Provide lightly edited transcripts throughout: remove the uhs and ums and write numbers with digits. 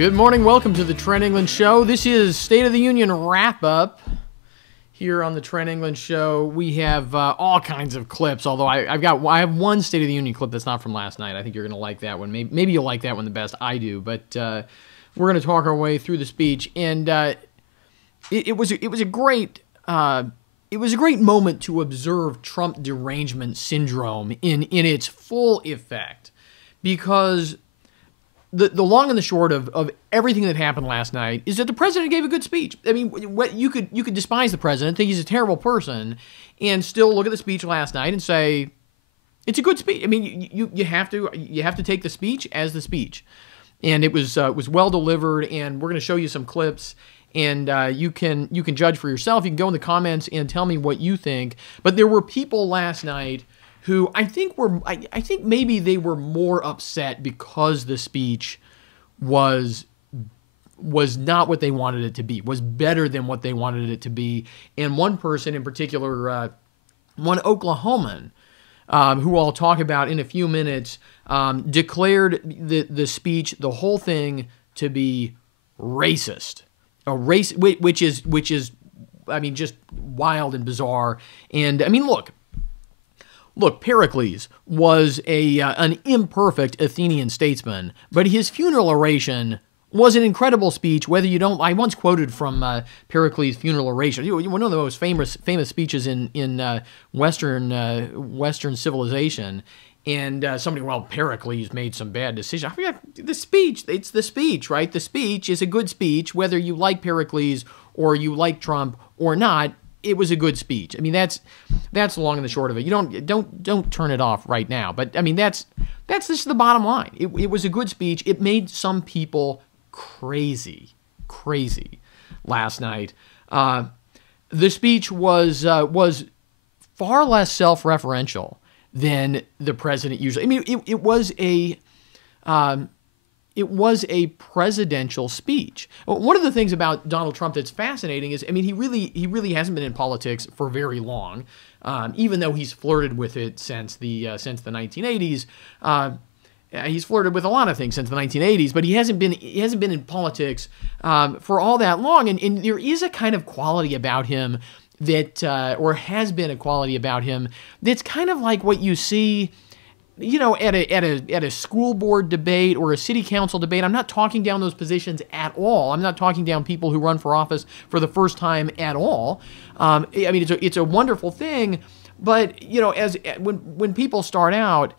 Good morning. Welcome to the Trent England Show. This is State of the Union wrap-up here on the Trent England Show. We have all kinds of clips, although I have one State of the Union clip that's not from last night. I think you're going to like that one. Maybe you'll like that one the best. I do, but we're going to talk our way through the speech, and it was a great moment to observe Trump derangement syndrome in its full effect, because the long and the short of everything that happened last night is that the president gave a good speech. I mean, you could despise the president, think he's a terrible person, and still look at the speech last night and say it's a good speech. I mean, you have to take the speech as the speech, and it was well delivered. And we're going to show you some clips, and you can judge for yourself. You can go in the comments and tell me what you think. But there were people last night who I think maybe they were more upset because the speech was not what they wanted it to be, was better than what they wanted it to be. And one person in particular, one Oklahoman, who I'll talk about in a few minutes, declared the speech, the whole thing, to be racist, which is, I mean, just wild and bizarre. And I mean, look, Pericles was an imperfect Athenian statesman, but his funeral oration was an incredible speech. Whether you don't, I once quoted from Pericles' funeral oration. One of the most famous speeches in Western civilization. And somebody, well, Pericles made some bad decisions. I forget the speech. It's the speech, right? The speech is a good speech, whether you like Pericles or you like Trump or not. It was a good speech. I mean, that's the long and the short of it. You don't turn it off right now. But I mean, that's just the bottom line. It was a good speech. It made some people crazy last night. The speech was far less self-referential than the president usually. I mean, it was a presidential speech. One of the things about Donald Trump that's fascinating is, I mean, he really hasn't been in politics for very long, even though he's flirted with it since the 1980s. He's flirted with a lot of things since the 1980s, but he hasn't been in politics for all that long. And there is a kind of quality about him that, or has been a quality about him that's kind of like what you see, you know, at a school board debate or a city council debate. I'm not talking down those positions at all. I'm not talking down people who run for office for the first time at all. I mean, it's a wonderful thing, but you know, when people start out,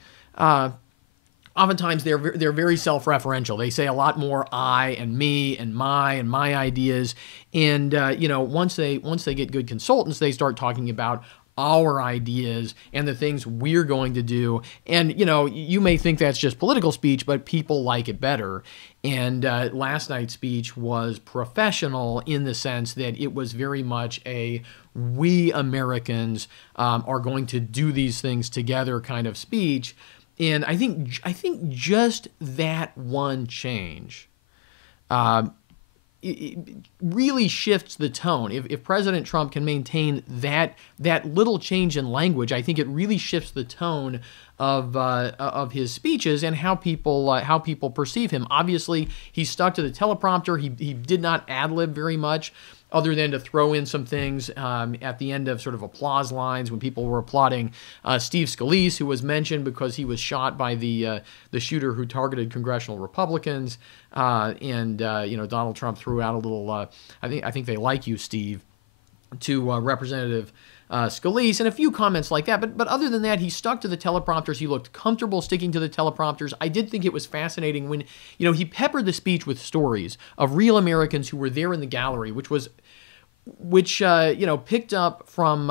oftentimes they're very self-referential. They say a lot more I and me and my ideas, and you know, once they get good consultants, they start talking about our ideas and the things we're going to do. And, you know, you may think that's just political speech, but people like it better. And last night's speech was professional in the sense that it was very much a we Americans are going to do these things together kind of speech. And I think just that one change it really shifts the tone. If President Trump can maintain that little change in language, I think it really shifts the tone of his speeches and how people perceive him. Obviously, he stuck to the teleprompter. He did not ad-lib very much, other than to throw in some things at the end of sort of applause lines when people were applauding Steve Scalise, who was mentioned because he was shot by the shooter who targeted congressional Republicans. And you know, Donald Trump threw out a little, I think they like you, Steve, to Representative Scalise, and a few comments like that. But other than that, he stuck to the teleprompters. He looked comfortable sticking to the teleprompters. I did think it was fascinating when, you know, he peppered the speech with stories of real Americans who were there in the gallery, which you know, picked up from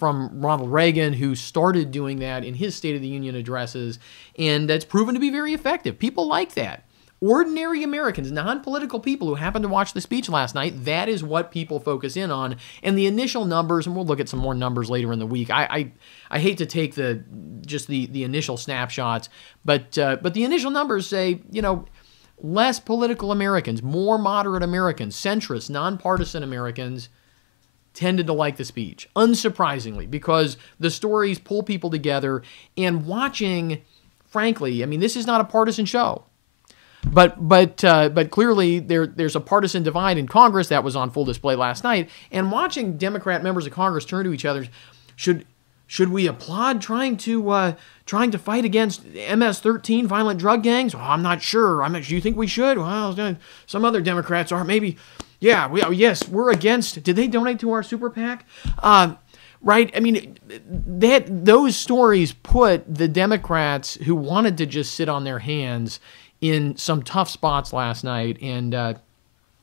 Ronald Reagan, who started doing that in his State of the Union addresses, and that's proven to be very effective. People like that. Ordinary Americans, non-political people who happened to watch the speech last night, that is what people focus in on. And the initial numbers, and we'll look at some more numbers later in the week. I hate to take the initial snapshots, but the initial numbers say, you know, less political Americans, more moderate Americans, centrist, nonpartisan Americans tended to like the speech, unsurprisingly, because the stories pull people together. And watching, frankly, I mean, this is not a partisan show, But clearly there's a partisan divide in Congress that was on full display last night. And watching Democrat members of Congress turn to each other, should we applaud trying to fight against MS-13 violent drug gangs? Well, I'm not sure. Do you think we should? Well, some other Democrats are. Maybe. Yeah. Yes, we're against. Did they donate to our super PAC? Right? I mean, those stories put the Democrats who wanted to just sit on their hands in some tough spots last night, and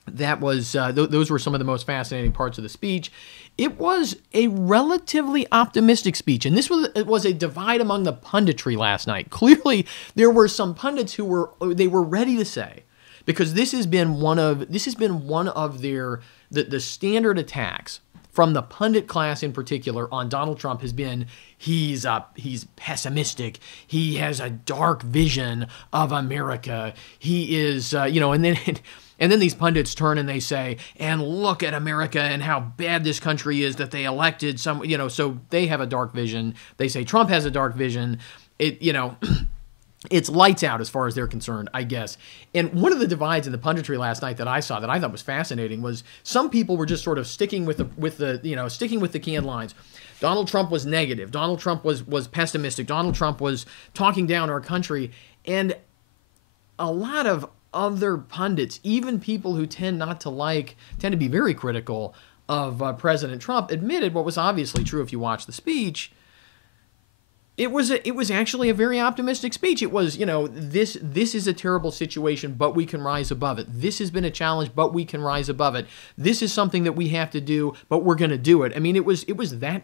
those were some of the most fascinating parts of the speech. It was a relatively optimistic speech, and this was a divide among the punditry last night. Clearly, there were some pundits who were ready to say, because this has been one of their the standard attacks from the pundit class in particular on Donald Trump has been he's pessimistic. He has a dark vision of America. He is, and then these pundits turn and they say, and look at America and how bad this country is that they elected some, so they have a dark vision. They say Trump has a dark vision. It's lights out as far as they're concerned, I guess. And one of the divides in the punditry last night that I saw that I thought was fascinating was some people were just sort of sticking with the canned lines. Donald Trump was negative. Donald Trump was pessimistic. Donald Trump was talking down our country. And a lot of other pundits, even people who tend to be very critical of President Trump, admitted what was obviously true if you watch the speech. It was actually a very optimistic speech. It was, this is a terrible situation, but we can rise above it. This has been a challenge, but we can rise above it. This is something that we have to do, but we're going to do it. I mean, it was that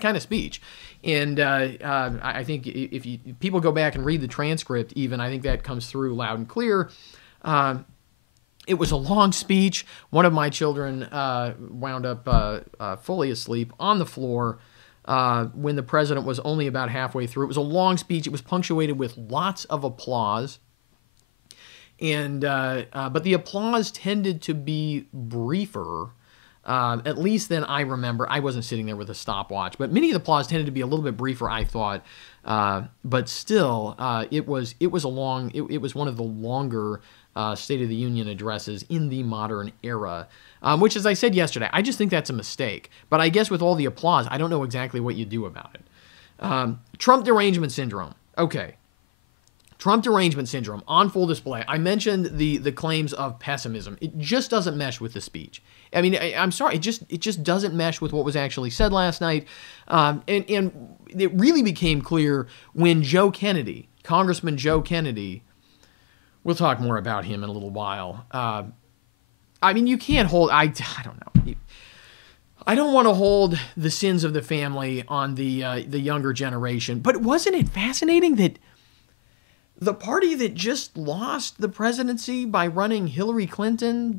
kind of speech. And I think if people go back and read the transcript, even I think that comes through loud and clear. It was a long speech. One of my children wound up fully asleep on the floor when the president was only about halfway through. It was a long speech. It was punctuated with lots of applause. And but the applause tended to be briefer, at least than I remember. I wasn't sitting there with a stopwatch, but many of the applause tended to be a little bit briefer, I thought. But still, it was one of the longer State of the Union addresses in the modern era. Which, as I said yesterday, I just think that's a mistake. But I guess with all the applause, I don't know exactly what you do about it. Trump derangement syndrome. Okay. Trump derangement syndrome on full display. I mentioned the claims of pessimism. It just doesn't mesh with the speech. I mean, I'm sorry. It just doesn't mesh with what was actually said last night. And it really became clear when Congressman Joe Kennedy, we'll talk more about him in a little while. I mean, you can't hold, I don't know. I don't want to hold the sins of the family on the younger generation, but wasn't it fascinating that the party that just lost the presidency by running Hillary Clinton,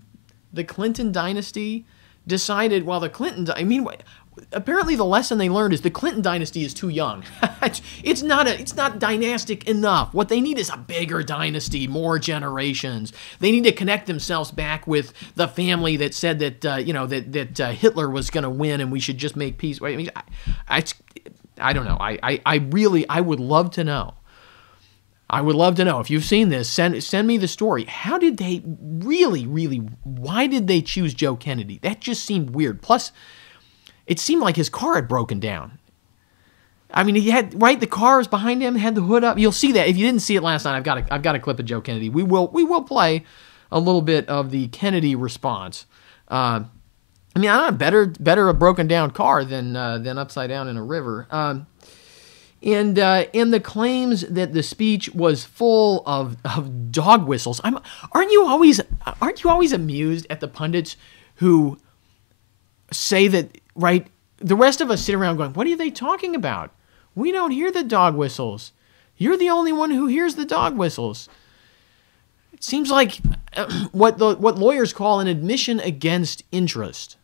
the Clinton dynasty, decided, apparently the lesson they learned is the Clinton dynasty is too young. It's not dynastic enough. What they need is a bigger dynasty, more generations. They need to connect themselves back with the family that said that Hitler was going to win and we should just make peace. I mean, I don't know. I would love to know. I would love to know. If you've seen this, send me the story. How did they why did they choose Joe Kennedy? That just seemed weird. Plus, it seemed like his car had broken down. I mean, he had, the car was behind him, had the hood up. You'll see that. If you didn't see it last night, I've got a clip of Joe Kennedy. We will play a little bit of the Kennedy response. I mean, I don't know, better a broken down car than upside down in a river. And the claims that the speech was full of dog whistles. Aren't you always amused at the pundits who say that, right? The rest of us sit around going, what are they talking about? We don't hear the dog whistles. You're the only one who hears the dog whistles. It seems like what lawyers call an admission against interest.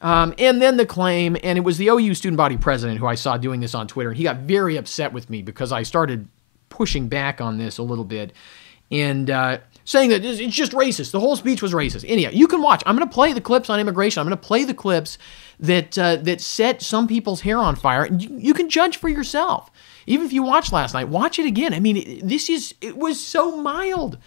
And then the claim, and it was the OU student body president who I saw doing this on Twitter, and he got very upset with me because I started pushing back on this a little bit. And saying that it's just racist. The whole speech was racist. Anyhow, you can watch. I'm going to play the clips on immigration. I'm going to play the clips that set some people's hair on fire. And you can judge for yourself. Even if you watched last night, watch it again. I mean, it was so mild,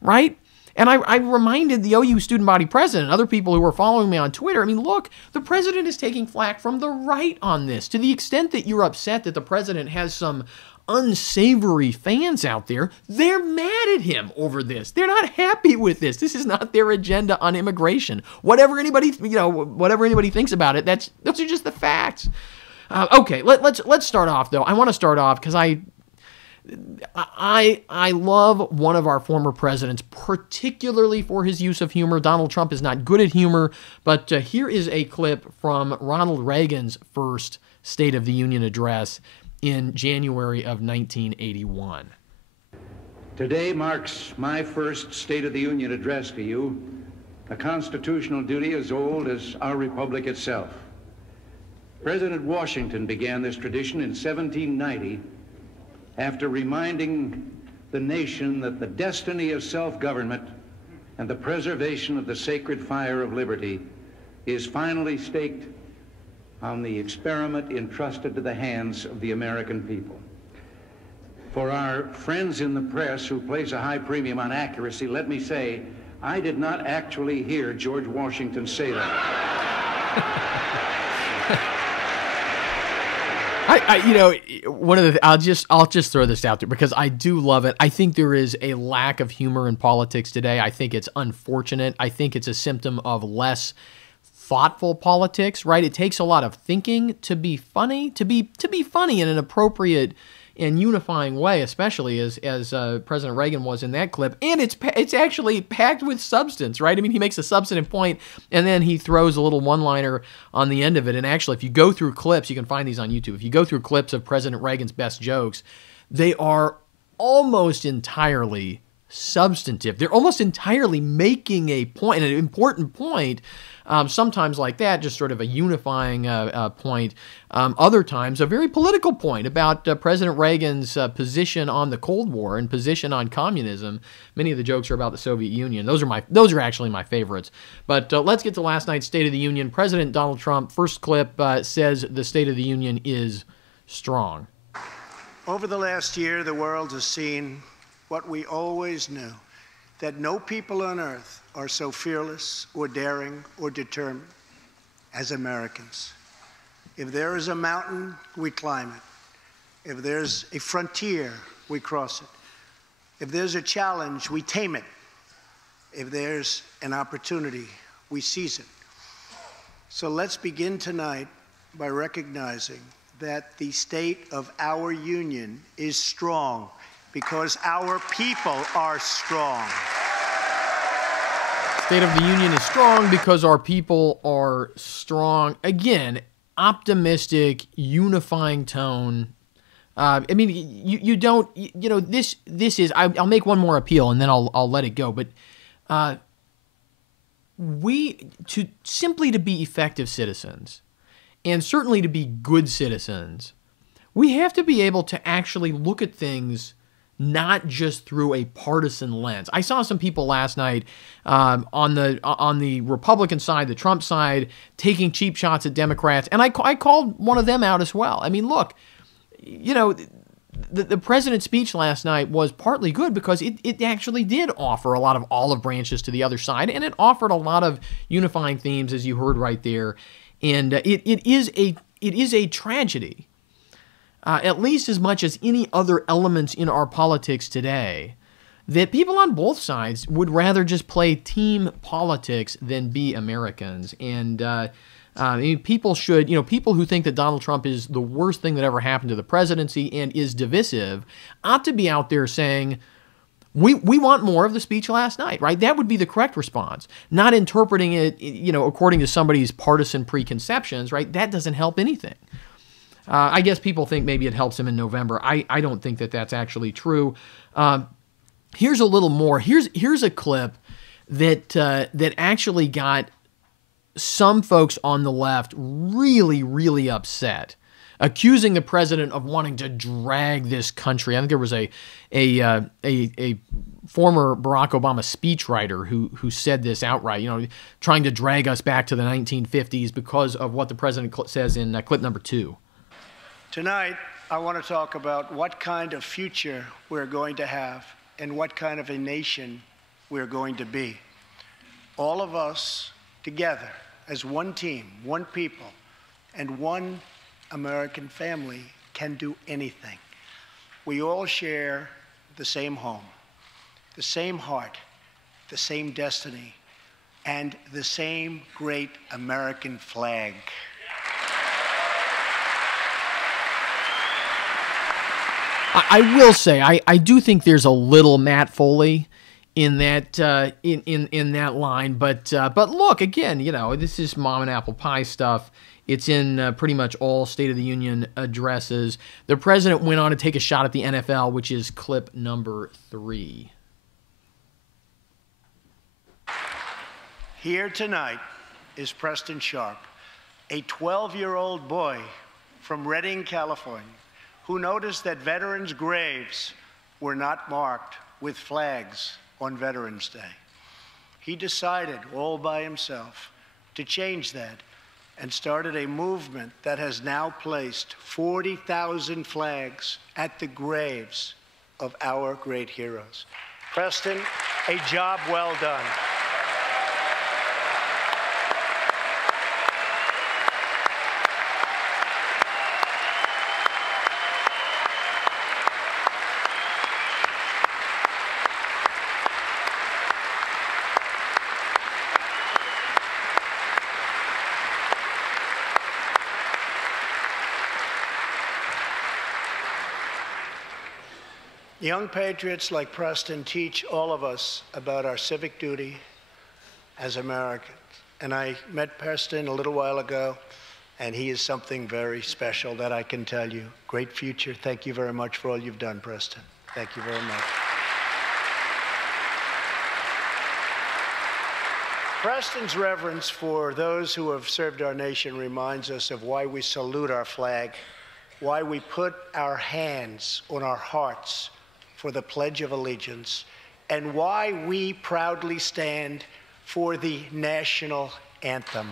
right? And I reminded the OU student body president and other people who were following me on Twitter, I mean, look, the president is taking flack from the right on this. To the extent that you're upset that the president has some unsavory fans out there, they're mad at him over this. They're not happy with this. This is not their agenda on immigration. Whatever anybody thinks about it, those are just the facts. Okay, let's start off though. I want to start off because I love one of our former presidents, particularly for his use of humor. Donald Trump is not good at humor, but here is a clip from Ronald Reagan's first State of the Union address in January of 1981. Today marks my first State of the Union address to you, a constitutional duty as old as our republic itself. President Washington began this tradition in 1790 after reminding the nation that the destiny of self-government and the preservation of the sacred fire of liberty is finally staked on the experiment entrusted to the hands of the American people. For our friends in the press who place a high premium on accuracy, let me say, I did not actually hear George Washington say that. I'll just throw this out there because I do love it. I think there is a lack of humor in politics today. I think it's unfortunate. I think it's a symptom of less thoughtful politics, right? It takes a lot of thinking to be funny, to be funny in an appropriate and unifying way, especially as President Reagan was in that clip. And it's actually packed with substance, right? I mean, he makes a substantive point, and then he throws a little one-liner on the end of it. And actually, if you go through clips, you can find these on YouTube. If you go through clips of President Reagan's best jokes, they are almost entirely substantive. They're almost entirely making a point, an important point. Sometimes like that, just sort of a unifying point. Other times, a very political point about President Reagan's position on the Cold War and position on communism. Many of the jokes are about the Soviet Union. Those are actually my favorites. But let's get to last night's State of the Union. President Donald Trump, first clip, says the State of the Union is strong. Over the last year, the world has seen what we always knew, that no people on earth are so fearless or daring or determined as Americans. If there is a mountain, we climb it. If there's a frontier, we cross it. If there's a challenge, we tame it. If there's an opportunity, we seize it. So let's begin tonight by recognizing that the state of our union is strong because our people are strong. State of the Union is strong because our people are strong. Again, optimistic, unifying tone. I mean, you don't, this is, I'll make one more appeal and then I'll let it go. But to be effective citizens and certainly to be good citizens, we have to be able to actually look at things not just through a partisan lens. I saw some people last night on the Republican side, the Trump side, taking cheap shots at Democrats, and I called one of them out as well. I mean, look, the president's speech last night was partly good because it actually did offer a lot of olive branches to the other side, and it offered a lot of unifying themes, as you heard right there. And it is a tragedy. At least as much as any other elements in our politics today, that people on both sides would rather just play team politics than be Americans. And people should, people who think that Donald Trump is the worst thing that ever happened to the presidency and is divisive, ought to be out there saying, we want more of the speech last night, right? That would be the correct response. Not interpreting it, according to somebody's partisan preconceptions, right? That doesn't help anything. I guess people think maybe it helps him in November. I don't think that that's actually true. Here's a little more. Here's a clip that actually got some folks on the left really, really upset, accusing the president of wanting to drag this country. I think there was a former Barack Obama speechwriter who said this outright, trying to drag us back to the 1950s because of what the president says in clip number 2. Tonight, I want to talk about what kind of future we're going to have and what kind of a nation we're going to be. All of us together as one team, one people, and one American family can do anything. We all share the same home, the same heart, the same destiny, and the same great American flag. I will say, I do think there's a little Matt Foley in that in that line, but look, again, this is mom and apple pie stuff. It's in pretty much all State of the Union addresses. The president went on to take a shot at the NFL, which is clip number 3. Here tonight is Preston Sharp, a 12-year-old boy from Redding, California, who noticed that veterans' graves were not marked with flags on Veterans Day. He decided all by himself to change that and started a movement that has now placed 40,000 flags at the graves of our great heroes. Preston, a job well done. Young patriots like Preston teach all of us about our civic duty as Americans. And I met Preston a little while ago, and he is something very special that I can tell you. Great future. Thank you very much for all you've done, Preston. Thank you very much. Preston's reverence for those who have served our nation reminds us of why we salute our flag, why we put our hands on our hearts for the Pledge of Allegiance, and why we proudly stand for the national anthem.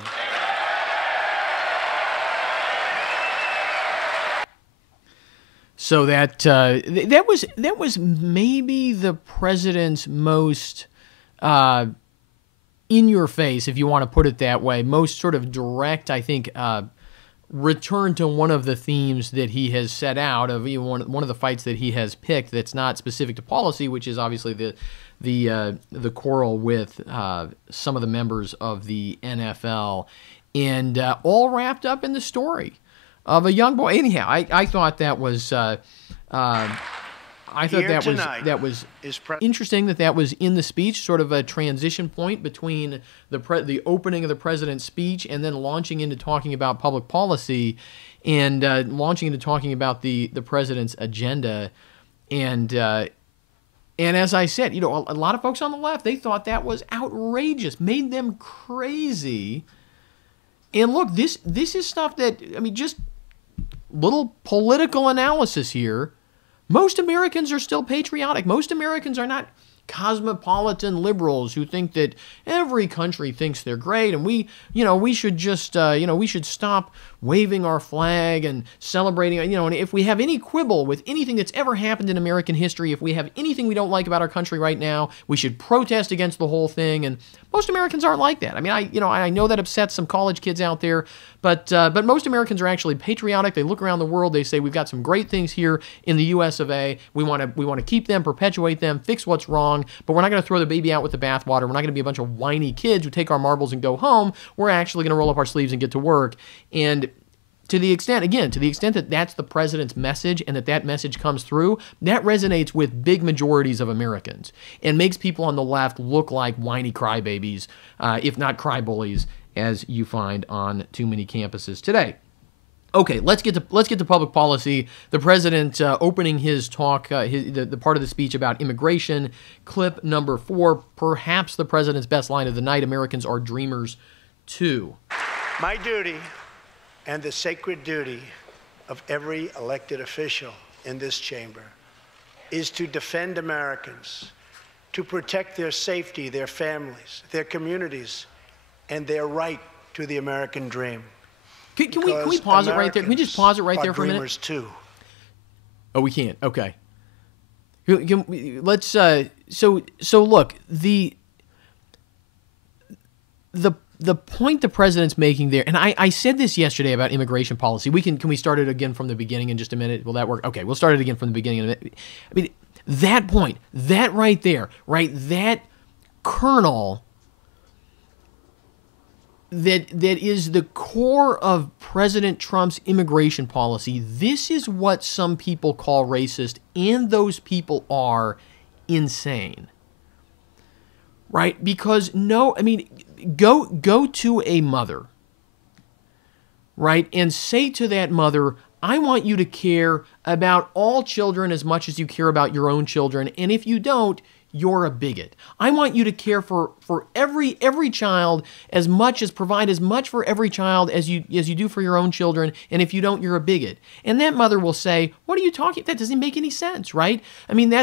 So that was maybe the president's most in your face, if you want to put it that way, most sort of direct, I think, return to one of the themes that he has set out of one of the fights that he has picked that's not specific to policy, which is obviously the quarrel with some of the members of the NFL, and all wrapped up in the story of a young boy. Anyhow, I thought that was that was interesting that was in the speech, sort of a transition point between the opening of the president's speech and then launching into talking about public policy and launching into talking about the president's agenda. And as I said, a lot of folks on the left, they thought that was outrageous, made them crazy. And look, this is stuff that, just little political analysis here. Most Americans are still patriotic. Most Americans are not cosmopolitan liberals who think that every country thinks they're great and we should just, we should stop waving our flag and celebrating, and if we have any quibble with anything that's ever happened in American history, if we have anything we don't like about our country right now, we should protest against the whole thing. And most Americans aren't like that. I know that upsets some college kids out there, but most Americans are actually patriotic. They look around the world. They say, we've got some great things here in the U.S. of A. We want to keep them, perpetuate them, fix what's wrong, but we're not going to throw the baby out with the bathwater. We're not going to be a bunch of whiny kids who take our marbles and go home. We're actually going to roll up our sleeves and get to work. And to the extent that that's the president's message and that message comes through, that resonates with big majorities of Americans and makes people on the left look like whiny crybabies, if not cry-bullies, as you find on too many campuses today. Okay, let's get to public policy. The president opening his talk, the part of the speech about immigration, clip number 4, perhaps the president's best line of the night: Americans are dreamers too. My duty, and the sacred duty of every elected official in this chamber, is to defend Americans to protect their safety, their families, their communities, and their right to the American dream. Can we pause it right there? Can we just pause it right there for a minute? Dreamers too. Oh, we can't. Okay. Let's. So look, the point the president's making there, and I said this yesterday about immigration policy. Can we start it again from the beginning in just a minute? Will that work? Okay, we'll start it again from the beginning in a minute. I mean, that point, that right there, right, that kernel that is the core of President Trump's immigration policy. This is what some people call racist, and those people are insane. Right? Because go to a mother, right, and say to that mother, I want you to care about all children as much as you care about your own children, and if you don't, you're a bigot. I want you to care for every child provide as much for every child as you do for your own children, and if you don't, you're a bigot. And that mother will say, what are you talking? That doesn't make any sense, right? I mean,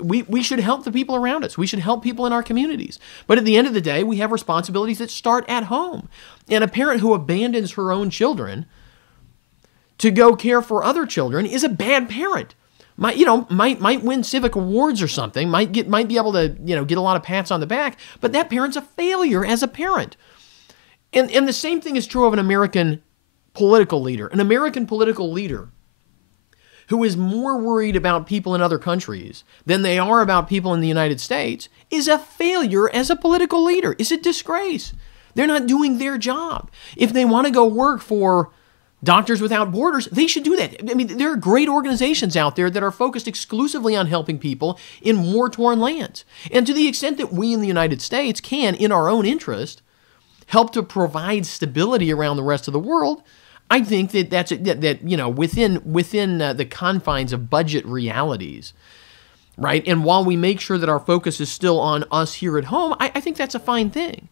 we should help the people around us. We should help people in our communities. But at the end of the day, we have responsibilities that start at home. And a parent who abandons her own children to go care for other children is a bad parent. Might win civic awards or something, might be able to, get a lot of pats on the back, but that parent's a failure as a parent. And the same thing is true of an American political leader. An American political leader who is more worried about people in other countries than they are about people in the United States is a failure as a political leader. It's a disgrace. They're not doing their job. If they want to go work for Doctors Without Borders, they should do that. I mean, there are great organizations out there that are focused exclusively on helping people in war-torn lands. And to the extent that we in the United States can, in our own interest, help to provide stability around the rest of the world, I think that within the confines of budget realities, right? And while we make sure that our focus is still on us here at home, I think that's a fine thing.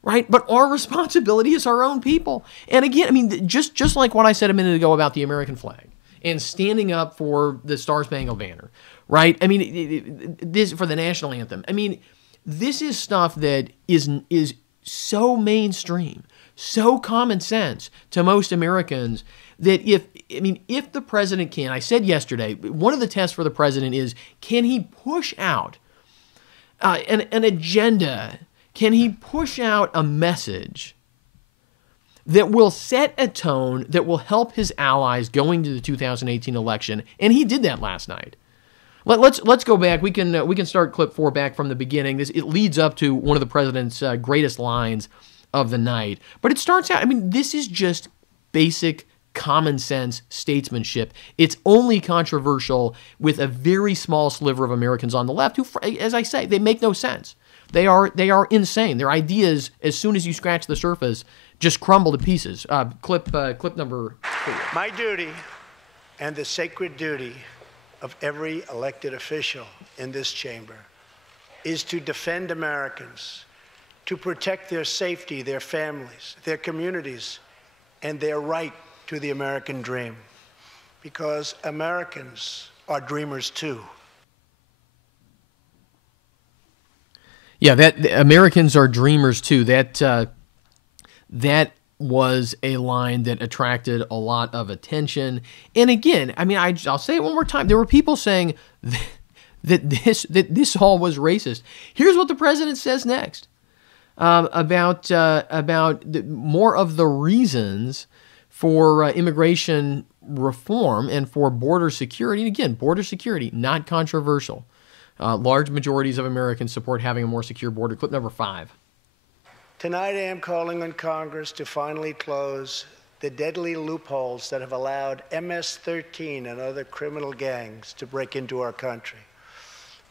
Right? But our responsibility is our own people. And again, I mean, just like what I said a minute ago about the American flag and standing up for the Star-Spangled Banner, right? I mean, this for the national anthem. I mean, this is stuff that is so mainstream, so common sense to most Americans that if the president can, I said yesterday, one of the tests for the president is, can he push out an agenda? Can he push out a message that will set a tone that will help his allies going to the 2018 election? And he did that last night. Let's go back. We can start clip 4 back from the beginning. It leads up to one of the president's greatest lines of the night. But it starts out, I mean, this is just basic common sense statesmanship. It's only controversial with a very small sliver of Americans on the left who, as I say, they make no sense. They are insane. Their ideas, as soon as you scratch the surface, just crumble to pieces. Clip number 4. My duty and the sacred duty of every elected official in this chamber is to defend Americans, to protect their safety, their families, their communities, and their right to the American dream. Because Americans are dreamers too. Yeah, that Americans are dreamers too. That was a line that attracted a lot of attention. And again, I mean, I'll say it one more time. There were people saying that this all was racist. Here's what the president says next about more of the reasons for immigration reform and for border security. And again, border security, not controversial. Large majorities of Americans support having a more secure border. Clip number 5. Tonight I am calling on Congress to finally close the deadly loopholes that have allowed MS-13 and other criminal gangs to break into our country.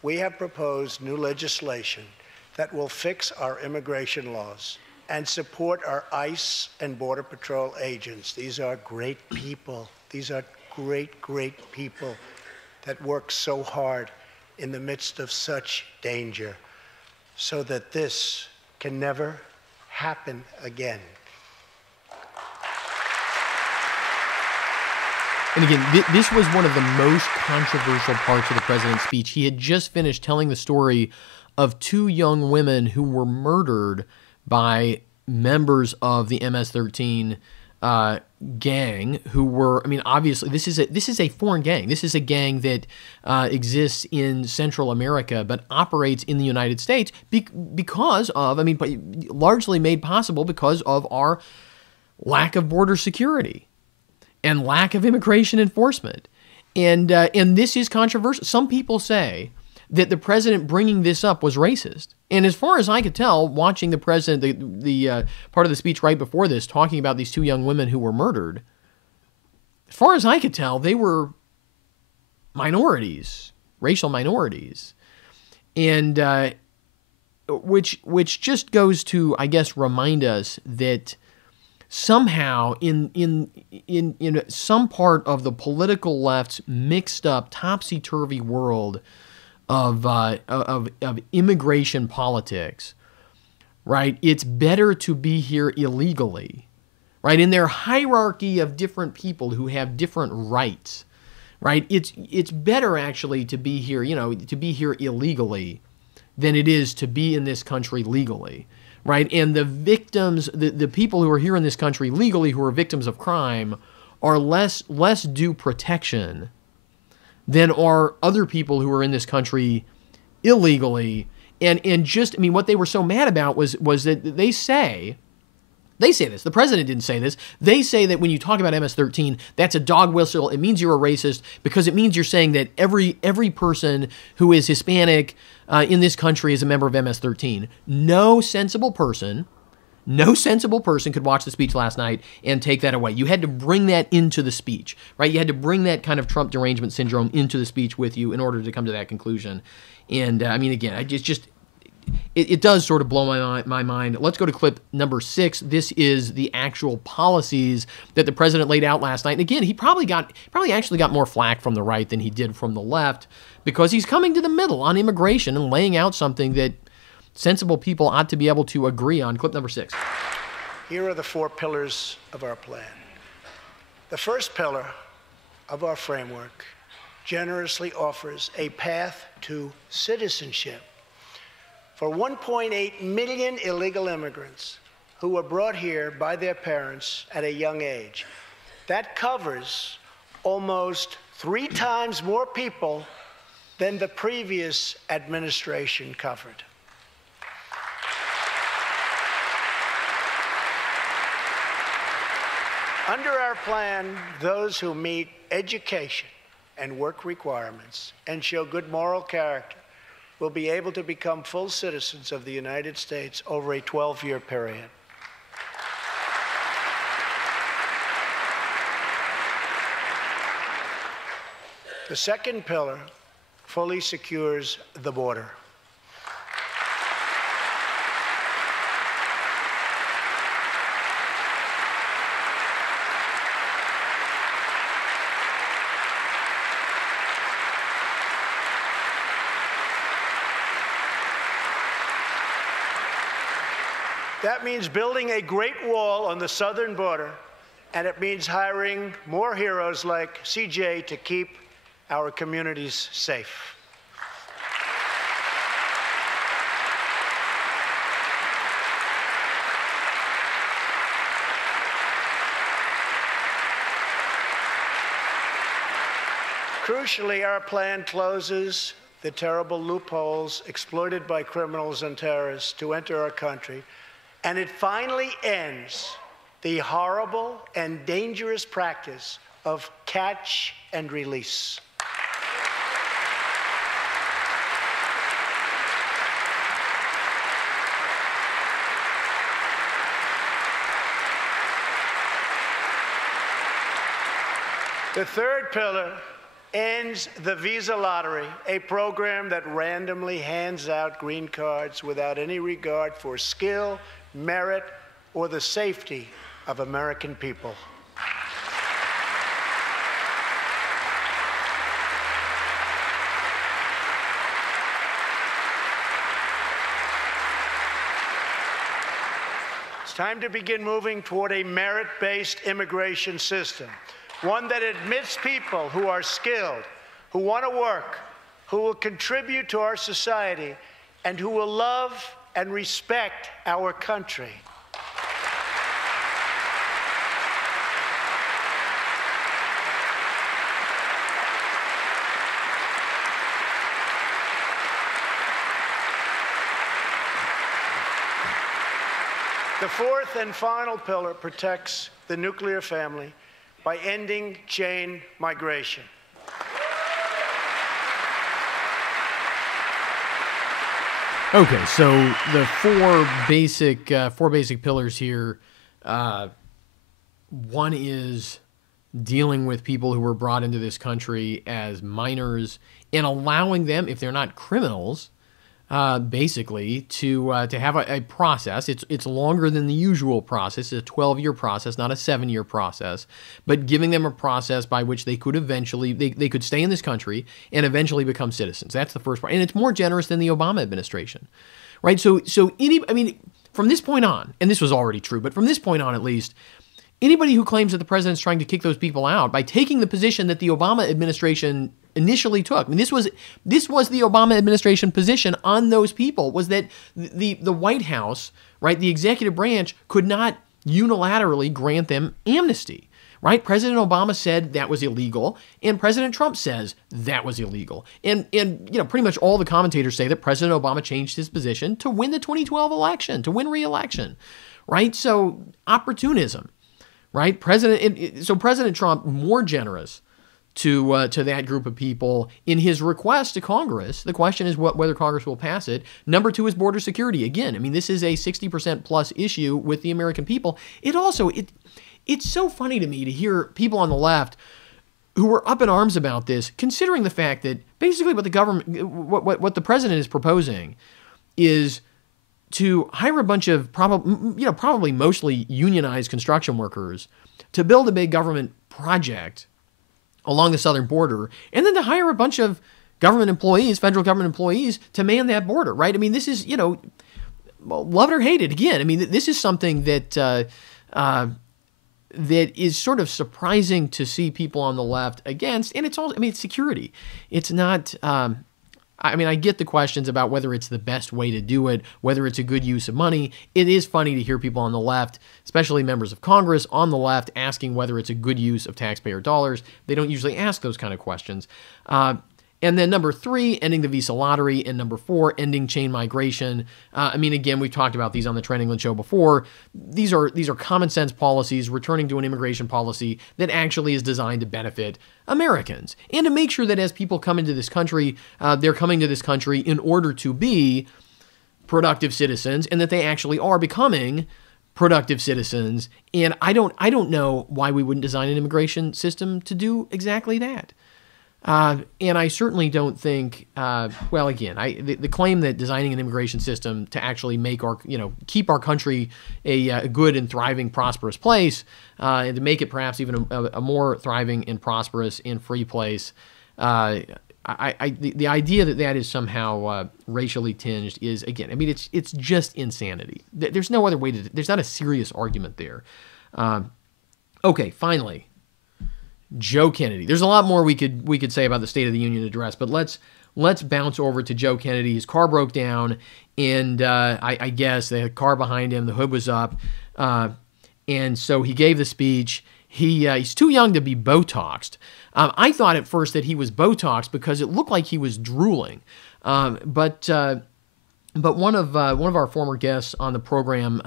We have proposed new legislation that will fix our immigration laws and support our ICE and Border Patrol agents. These are great people. These are great, great people that work so hard in the midst of such danger, so that this can never happen again. And again, this was one of the most controversial parts of the president's speech. He had just finished telling the story of two young women who were murdered by members of the MS-13 gang, who were, I mean, obviously, this is a foreign gang. This is a gang that exists in Central America, but operates in the United States because of, I mean, largely made possible because of our lack of border security and lack of immigration enforcement. And this is controversial. Some people say that the president bringing this up was racist. And as far as I could tell, watching the president, the part of the speech right before this, talking about these two young women who were murdered, as far as I could tell, they were minorities, racial minorities. And which just goes to, I guess, remind us that somehow in some part of the political left's mixed up, topsy-turvy world of immigration politics, right? It's better to be here illegally, right? In their hierarchy of different people who have different rights, right? It's better actually to be here, to be here illegally than it is to be in this country legally, right? And the victims, the people who are here in this country legally who are victims of crime are less due protection than are other people who are in this country illegally. And just, I mean, what they were so mad about was that they say this, the president didn't say this, they say that when you talk about MS-13, that's a dog whistle, it means you're a racist, because it means you're saying that every person who is Hispanic in this country is a member of MS-13. No sensible person could watch the speech last night and take that away. You had to bring that into the speech, right? You had to bring that kind of Trump derangement syndrome into the speech with you in order to come to that conclusion. And I mean, again, it does sort of blow my mind. Let's go to clip number 6. This is the actual policies that the president laid out last night. And again, he probably actually got more flack from the right than he did from the left, because he's coming to the middle on immigration and laying out something that sensible people ought to be able to agree on. Clip number 6. Here are the 4 pillars of our plan. The first pillar of our framework generously offers a path to citizenship for 1.8 million illegal immigrants who were brought here by their parents at a young age. That covers almost 3 times more people than the previous administration covered. Under our plan, those who meet education and work requirements and show good moral character will be able to become full citizens of the United States over a 12-year period. The second pillar fully secures the border. That means building a great wall on the southern border, and it means hiring more heroes like CJ to keep our communities safe. Crucially, our plan closes the terrible loopholes exploited by criminals and terrorists to enter our country, and it finally ends the horrible and dangerous practice of catch and release. The third pillar ends the visa lottery, a program that randomly hands out green cards without any regard for skill, merit, or the safety of American people. It's time to begin moving toward a merit-based immigration system one that admits people who are skilled, who want to work, who will contribute to our society, and who will love and respect our country. The fourth and final pillar protects the nuclear family by ending chain migration. Okay, so the four basic pillars here. One is dealing with people who were brought into this country as minors and allowing them, if they're not criminals, basically to have a process. It's longer than the usual process. It's a 12-year process, not a 7-year process, but giving them a process by which they could eventually, they could stay in this country and eventually become citizens. That's the first part. And it's more generous than the Obama administration, right? So from this point on, and this was already true, but from this point on at least, anybody who claims that the president's trying to kick those people out by taking the position that the Obama administration initially took. I mean, this was the Obama administration position on those people, was that the White House, right, the executive branch, could not unilaterally grant them amnesty, right? President Obama said that was illegal, and President Trump says that was illegal. And pretty much all the commentators say that President Obama changed his position to win the 2012 election, to win re-election, right? So opportunism, right? President Trump, more generous to that group of people in his request to Congress. The question is whether Congress will pass it. Number two is border security. Again, I mean, this is a 60% plus issue with the American people. It's so funny to me to hear people on the left who are up in arms about this, considering the fact that basically what the president is proposing is to hire a bunch of probably mostly unionized construction workers to build a big government project along the southern border, and then to hire a bunch of government employees, federal government employees, to man that border, right? I mean, this is, love it or hate it. Again, I mean, this is something that that is sort of surprising to see people on the left against, and it's all, I mean, it's security. It's not, I get the questions about whether it's the best way to do it, whether it's a good use of money. It is funny to hear people on the left, especially members of Congress on the left, asking whether it's a good use of taxpayer dollars. They don't usually ask those kind of questions. And then number three, ending the visa lottery, and number four, ending chain migration. Again, we've talked about these on the Trent England Show before. These are common sense policies, returning to an immigration policy that actually is designed to benefit Americans and to make sure that as people come into this country, they're coming to this country in order to be productive citizens, and that they actually are becoming productive citizens. And I don't know why we wouldn't design an immigration system to do exactly that. And I certainly don't think, the claim that designing an immigration system to actually make keep our country a good and thriving, prosperous place, and to make it perhaps even a more thriving and prosperous and free place, the idea that is somehow racially tinged is, again, it's just insanity. There's no other way there's not a serious argument there. Okay, finally, Joe Kennedy. There's a lot more we could say about the State of the Union address, but let's bounce over to Joe Kennedy. His car broke down, and I guess the car behind him, the hood was up, and so he gave the speech. He's too young to be Botoxed. I thought at first that he was Botoxed because it looked like he was drooling, But one of our former guests on the program,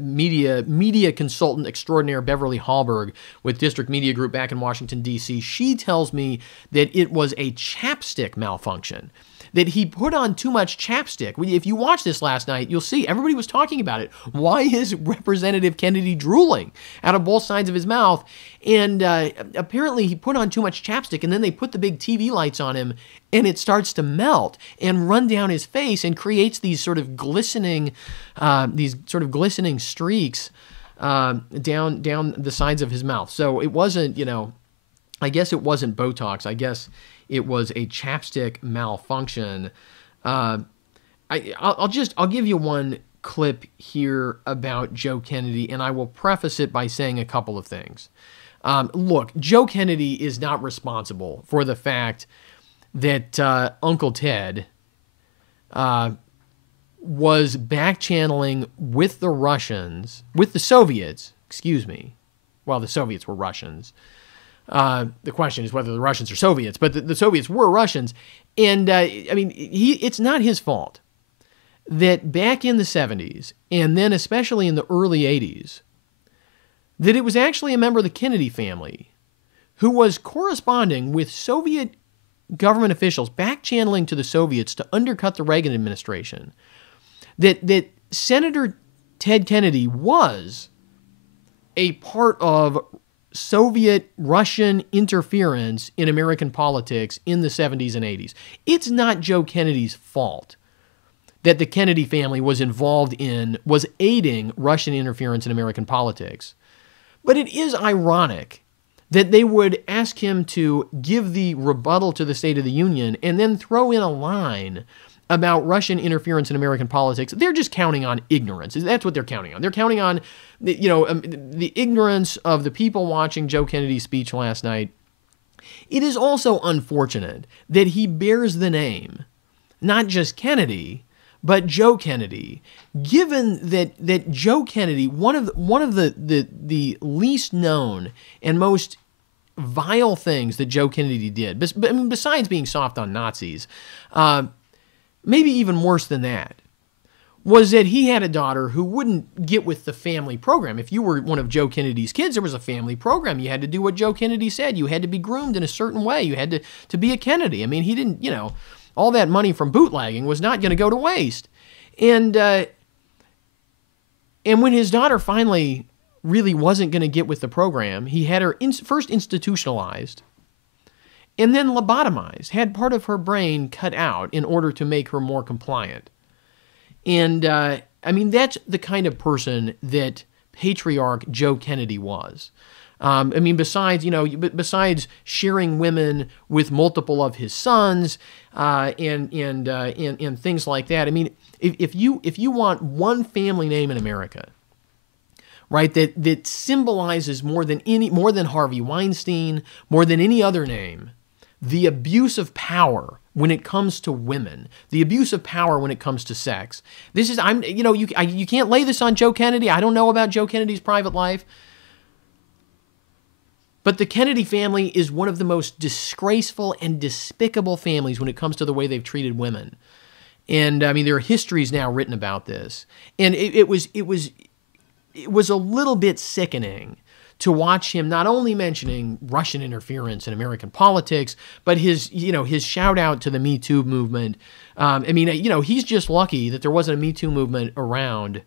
media consultant extraordinaire Beverly Hallberg with District Media Group back in Washington, D.C., she tells me that it was a chapstick malfunction, that he put on too much chapstick. If you watch this last night, you'll see everybody was talking about it. Why is Representative Kennedy drooling out of both sides of his mouth? And apparently he put on too much chapstick, and then they put the big TV lights on him, and it starts to melt and run down his face and creates these sort of glistening streaks down the sides of his mouth. So it wasn't, I guess it wasn't Botox. I guess it was a chapstick malfunction. I'll give you one clip here about Joe Kennedy, and I will preface it by saying a couple of things. Look, Joe Kennedy is not responsible for the fact that Uncle Ted was back-channeling with the Russians, with the Soviets, excuse me. Well, the Soviets were Russians. The question is whether the Russians are Soviets, but the Soviets were Russians. And, it's not his fault that back in the 70s, and then especially in the early 80s, that it was actually a member of the Kennedy family who was corresponding with Soviet government officials, back-channeling to the Soviets to undercut the Reagan administration, that Senator Ted Kennedy was a part of Soviet-Russian interference in American politics in the 70s and 80s. It's not Joe Kennedy's fault that the Kennedy family was aiding Russian interference in American politics. But it is ironic that they would ask him to give the rebuttal to the State of the Union and then throw in a line about Russian interference in American politics. They're just counting on ignorance. That's what they're counting on. They're counting on, the ignorance of the people watching Joe Kennedy's speech last night. It is also unfortunate that he bears the name, not just Kennedy, but Joe Kennedy, given that Joe Kennedy, one of the least known and most vile things that Joe Kennedy did, besides being soft on Nazis, maybe even worse than that, was that he had a daughter who wouldn't get with the family program. If you were one of Joe Kennedy's kids, there was a family program. You had to do what Joe Kennedy said. You had to be groomed in a certain way. You had to be a Kennedy. I mean, he didn't, all that money from bootlegging was not going to go to waste. And when his daughter finally really wasn't going to get with the program, he had her first institutionalized and then lobotomized, had part of her brain cut out in order to make her more compliant. And, that's the kind of person that Patriarch Joe Kennedy was. Besides sharing women with multiple of his sons, and things like that. I mean, if you want one family name in America, right, that symbolizes more than Harvey Weinstein, more than any other name, the abuse of power when it comes to women, the abuse of power when it comes to sex. You can't lay this on Joe Kennedy. I don't know about Joe Kennedy's private life. But the Kennedy family is one of the most disgraceful and despicable families when it comes to the way they've treated women. And there are histories now written about this. And it was a little bit sickening to watch him not only mentioning Russian interference in American politics, but his shout out to the Me Too movement. He's just lucky that there wasn't a Me Too movement around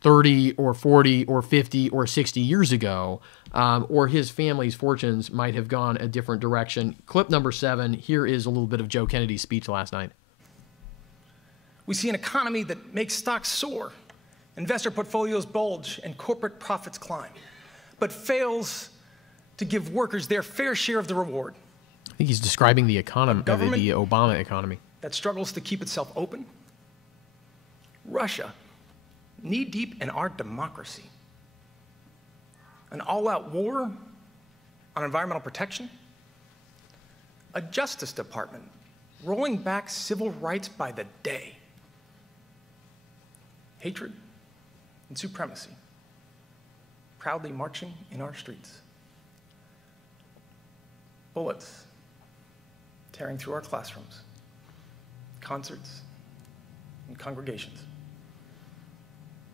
30 or 40 or 50 or 60 years ago, or his family's fortunes might have gone a different direction. Clip number 7, here is a little bit of Joe Kennedy's speech last night. We see an economy that makes stocks soar, investor portfolios bulge, and corporate profits climb, but fails to give workers their fair share of the reward. I think he's describing the economy, the Obama economy. That struggles to keep itself open. Russia, knee-deep in our democracy. An all-out war on environmental protection. A Justice Department rolling back civil rights by the day. Hatred and supremacy proudly marching in our streets. Bullets tearing through our classrooms, concerts, and congregations,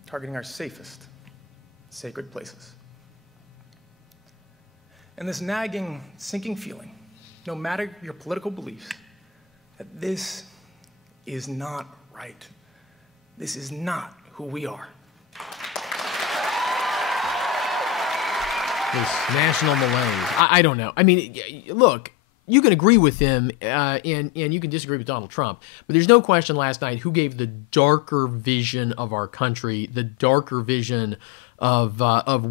targeting our safest, sacred places. And this nagging, sinking feeling, no matter your political beliefs, that this is not right. This is not who we are. This national malaise. I don't know. Look, you can agree with him, and you can disagree with Donald Trump, but there's no question last night who gave the darker vision of our country, the darker vision of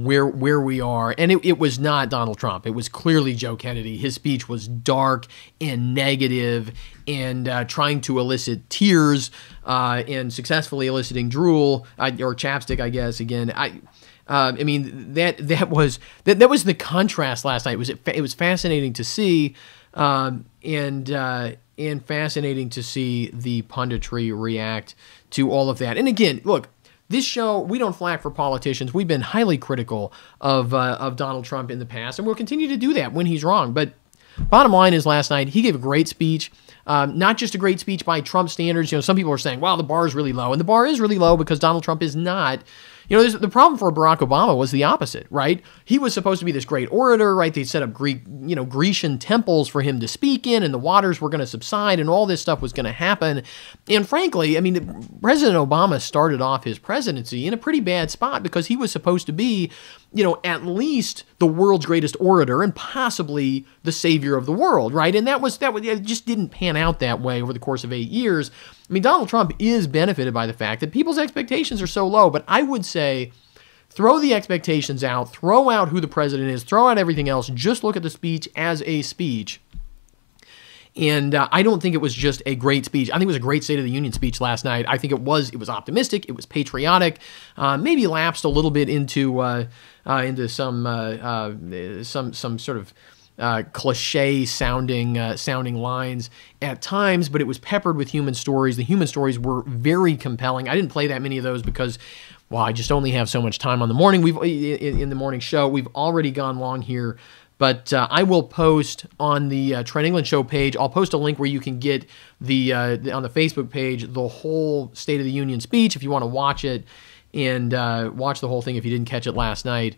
where we are, and it was not Donald Trump. It was clearly Joe Kennedy. His speech was dark and negative, and trying to elicit tears, and successfully eliciting drool or chapstick, I guess. Again, I mean, that was the contrast last night. It was fascinating to see, and fascinating to see the punditry react to all of that. And again, look, this show, we don't flack for politicians. We've been highly critical of Donald Trump in the past, and we'll continue to do that when he's wrong. But bottom line is, last night he gave a great speech. Not just a great speech by Trump standards. Some people are saying, wow, the bar is really low. And the bar is really low because Donald Trump is not. The problem for Barack Obama was the opposite, right? He was supposed to be this great orator, right? They set up Grecian temples for him to speak in, and the waters were going to subside, and all this stuff was going to happen. And frankly, I mean, President Obama started off his presidency in a pretty bad spot because he was supposed to be, at least the world's greatest orator and possibly the savior of the world, right? And it just didn't pan out that way over the course of 8 years. I mean, Donald Trump is benefited by the fact that people's expectations are so low, but I would say throw the expectations out, throw out who the president is, throw out everything else, just look at the speech as a speech. And I don't think it was just a great speech. I think it was a great State of the Union speech last night. I think it was optimistic, it was patriotic, maybe lapsed a little bit into some sort of cliche sounding lines at times, but it was peppered with human stories. The human stories were very compelling. I didn't play that many of those because, well, I just only have so much time on the morning. In the morning show. We've already gone long here, but I will post on the Trent England Show page. I'll post a link where you can get on the Facebook page the whole State of the Union speech if you want to watch it and watch the whole thing if you didn't catch it last night.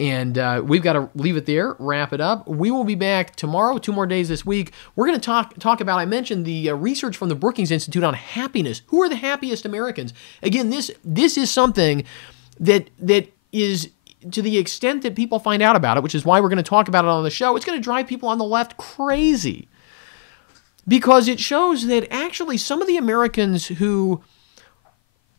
And we've got to leave it there, wrap it up. We will be back tomorrow, 2 more days this week. We're going to talk about, I mentioned the research from the Brookings Institute on happiness. Who are the happiest Americans? Again, this is something that is, to the extent that people find out about it, which is why we're going to talk about it on the show, it's going to drive people on the left crazy. Because it shows that actually some of the Americans who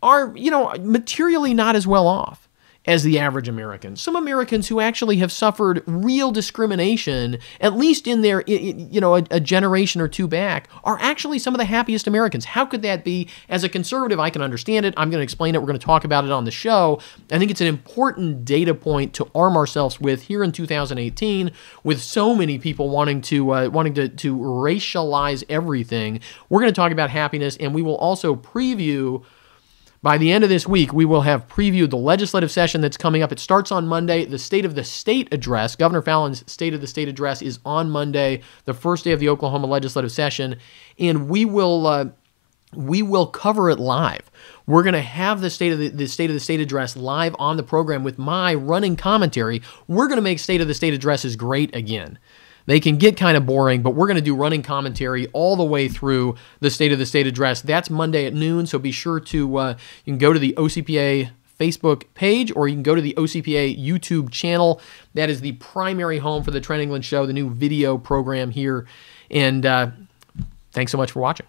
are, materially not as well off as the average American. Some Americans who actually have suffered real discrimination, at least in their, a generation or two back, are actually some of the happiest Americans. How could that be? As a conservative, I can understand it. I'm going to explain it. We're going to talk about it on the show. I think it's an important data point to arm ourselves with here in 2018, with so many people wanting to racialize everything. We're going to talk about happiness, and we will also preview. By the end of this week, we will have previewed the legislative session that's coming up. It starts on Monday. The State of the State address, Governor Fallon's State of the State address, is on Monday, the first day of the Oklahoma legislative session, and we will cover it live. We're going to have the State of the State address live on the program with my running commentary. We're going to make State of the State addresses great again. They can get kind of boring, but we're going to do running commentary all the way through the State of the State address. That's Monday at noon, so be sure to, you can go to the OCPA Facebook page, or you can go to the OCPA YouTube channel. That is the primary home for the Trent England Show, the new video program here. And thanks so much for watching.